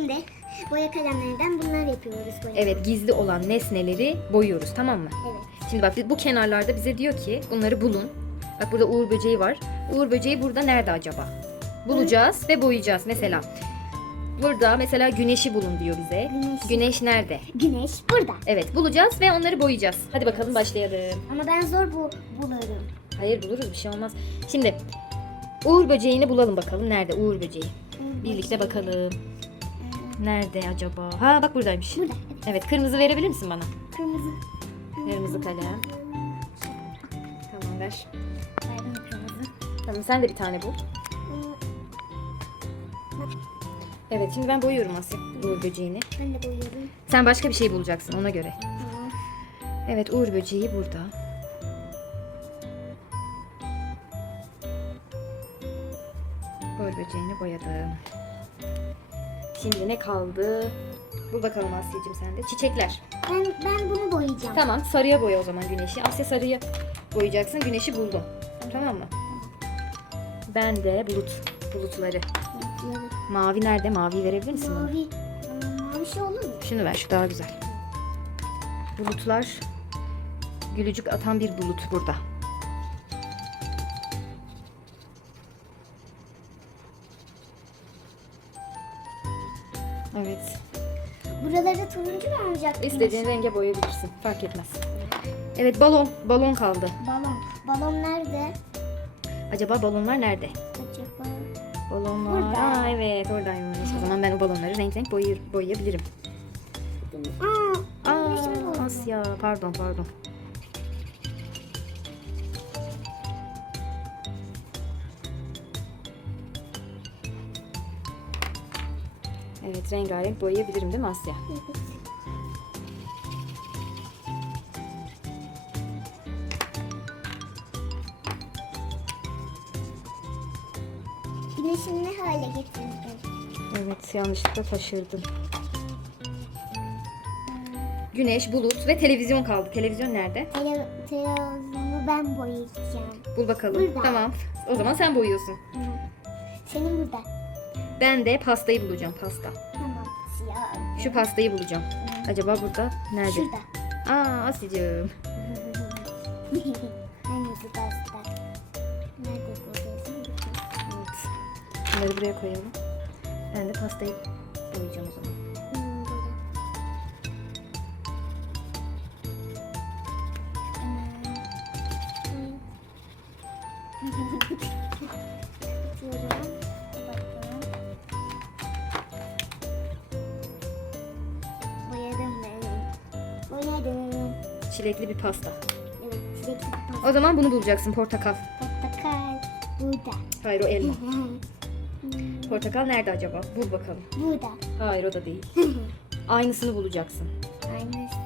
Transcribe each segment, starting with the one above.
Şimdi boya kalemlerinden bunlar yapıyoruz. Boya. Evet gizli olan nesneleri boyuyoruz tamam mı? Evet. Şimdi bak bu kenarlarda bize diyor ki bunları bulun. Bak burada uğur böceği var. Uğur böceği burada nerede acaba? Bulacağız ve boyayacağız mesela. Burada mesela güneşi bulun diyor bize. Güneş. Güneş nerede? Güneş burada. Evet bulacağız ve onları boyayacağız. Hadi bakalım başlayalım. Ama ben zor bu bulurum. Hayır buluruz bir şey olmaz. Şimdi Uğur böceğini bulalım bakalım. Nerede Uğur böceği? Birlikte bakalım. Nerede acaba? Ha bak buradaymış. Burada. Evet. Evet kırmızı verebilir misin bana? Kırmızı. Kırmızı kalem. Tamam ver. Verdim kırmızı. Tamam sen de bir tane bul. Evet şimdi ben boyuyorum Asya Uğur böceğini. Ben de boyuyorum. Sen başka bir şey bulacaksın ona göre. Tamam. Evet Uğur böceği burada. Uğur böceğini boyadım. Şimdi ne kaldı? Bul bakalım Asya'cığım sen de. Çiçekler. Ben, ben bunu boyayacağım. Tamam sarıya boya o zaman güneşi. Asya sarıya boyayacaksın. Güneşi buldum. Tamam mı? Ben de bulut. Bulutları. Mavi nerede? Mavi verebilir misin bana? Mavi. Aa, Mavi şey olur mu? Şunu ver şu daha güzel. Bulutlar. Gülücük atan bir bulut burada. Evet. Buraları turuncu mu olacak? İstediğin renge boyayabilirsin. Fark etmez. Evet balon. Balon kaldı. Balon. Balon nerede? Acaba balonlar nerede? Acaba? Balonlar. Burada. Aa, evet oradaymış. O zaman ben o balonları renk renk boyayır, boyayabilirim. Aa, Aa. Asya. Pardon pardon. Evet rengarenk boyayabilirim değil mi Asya? Güneşini ne hale getirdin? Evet yanlışlıkla taşırdım. Güneş, bulut ve televizyon kaldı. Televizyon nerede? Tele, televizyonu ben boyayacağım. Bul bakalım. Burada. Tamam. O zaman sen boyuyorsun. Senin burada. Ben de pastayı bulacağım. Pasta. Tamam. Siyah. Şu pastayı bulacağım. Acaba burada nerede? Şurada. Aa Asya'cığım. Hangisi pasta? Nerede buradasın? Evet. Bunları buraya koyalım. Ben de pastayı boyayacağım o zaman. Çilekli bir pasta. Evet, çilekli bir pasta. O zaman bunu bulacaksın. Portakal. Portakal burada. Hayır o elma. Hmm, Portakal nerede acaba? Bul bakalım. burada. Hayır o da değil. Aynısını bulacaksın. Aynısı.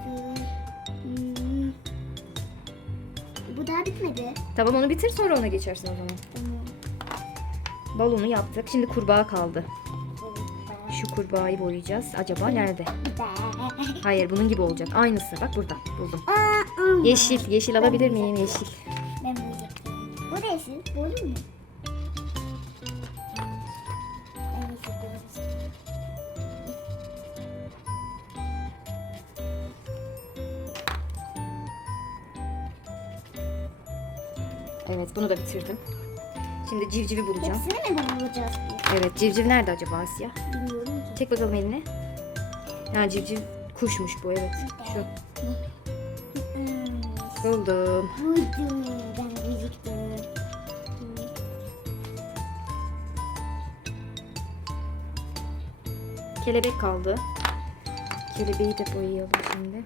Hmm. Bu daha bitmedi. Tamam onu bitir sonra ona geçersin o zaman. Tamam. Balonu yaptık. Şimdi kurbağa kaldı. Şu kurbağayı boyayacağız. Acaba nerede? Burada. Hayır bunun gibi olacak. Aynısı. Bak burada. Buldum. Aa, ım. Yeşil. Yeşil alabilir miyim? Yeşil. Ben boyayacaktım. Bu da yeşil. Bu olur mu? Evet bunu da bitirdim. Şimdi civcivi bulacağım. Hepsini mi bulacağız? Evet civciv nerede acaba Asya? Bilmiyorum ki. Çek bakalım elini. Ha civciv kuşmuş bu evet. Şu. Buldum. Buydum. Ben geciktim. Kelebek kaldı. Kelebeği de boyayalım şimdi.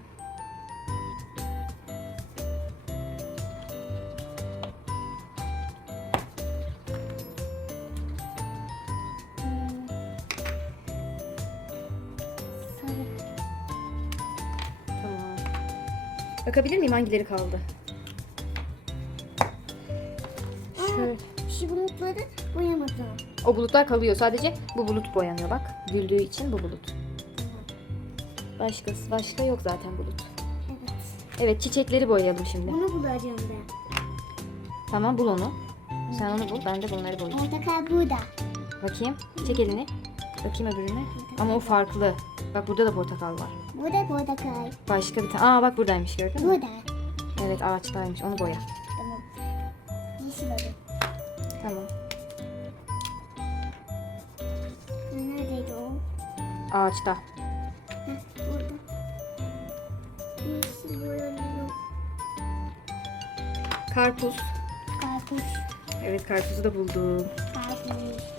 Bakabilir miyim hangileri kaldı? Şöyle. Şu bulutları boyamadım. O bulutlar kalıyor. Sadece bu bulut boyanıyor bak. Güldüğü için bu bulut. Başkası, başka yok zaten bulut. Evet. Evet çiçekleri boyayalım şimdi. Bunu bulacağım ben. Tamam bul onu. Sen onu bul. Ben de bunları boyayacağım. Portakal burada. Bakayım. Çek elini. Bakayım öbürüne. Ama o farklı. Bak burada da portakal var. Burada portakal. Başka bir tane. Aa bak buradaymış gördün mü? Burada. Evet ağaçtaymış. Onu boya. Tamam. Yeşil oldu. Tamam. Neredeydi o? Ağaçta. Heh, burada. Yeşil boyanıyor. Karpuz. Karpuz. Evet karpuzu da buldum. Karpuz.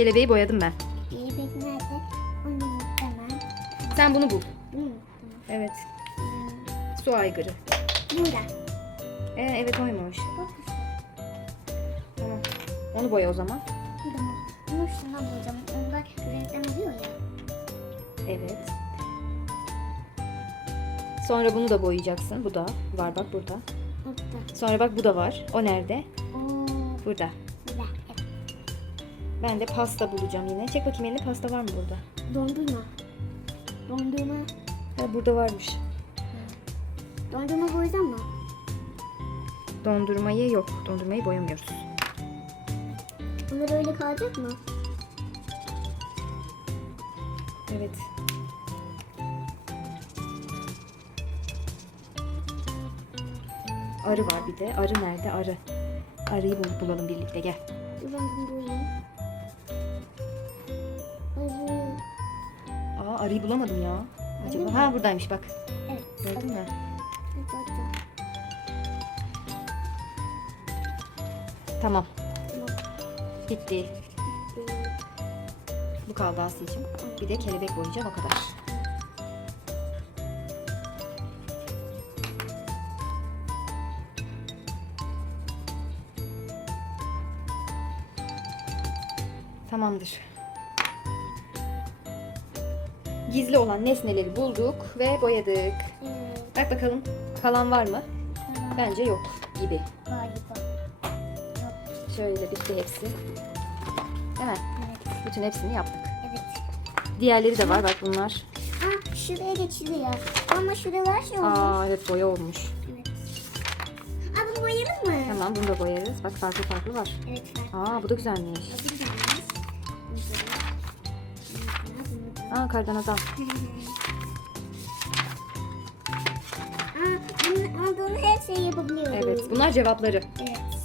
Kelebeği boyadım ben. Yemek nerede? Onu tamam. Sen bunu bul. Bunu. Evet. Su aygırı. Burada. Ee, evet oymuş. Tamam. Onu boya o zaman. Tamam. Bunu şuna bulacağım. Onlar renklendiriyor ya. Evet. Sonra bunu da boyayacaksın. Bu da var bak burada. Burada. Sonra bak bu da var. O nerede? Oo. Burada. Ben de pasta bulacağım yine. Çek bakayım elinde pasta var mı burada? Dondurma. Dondurma. Ha, burada varmış. Dondurma boyayacağım mı? Dondurmayı yok. Dondurmayı boyamıyoruz. Bunlar öyle kalacak mı? Evet. Arı var bir de. Arı nerede? Arı. Arıyı bul- bulalım birlikte gel. Ben bunu boyayayım. Arıyı bulamadım ya. Acaba? Ha buradaymış bak. Evet. Gördün mü? Tamam. Bitti. Bu kaldı Asya'cığım. Bir de kelebek boyayacağım o kadar. Tamamdır. Gizli olan nesneleri bulduk ve boyadık. ee, Bak bakalım kalan var mı? tamam. Bence yok gibi. Galiba. Şöyle bitti hepsi. Değil mi? Evet. Bütün hepsini yaptık. Evet. Diğerleri de var bak bunlar. Aa, şuraya geçiliyor. Ama şuralar şey olmuş. Aa evet boya olmuş. Evet. Aa, bunu boyayalım mı? Tamam bunu da boyarız. Bak farklı farklı var. Evet. var. Aa bu da güzelmiş. Bu güzelmiş. Da- bunu da- Aa kardan adam. Aa, bunu, her şeyi yapabiliyoruz. Evet bunlar cevapları. Evet.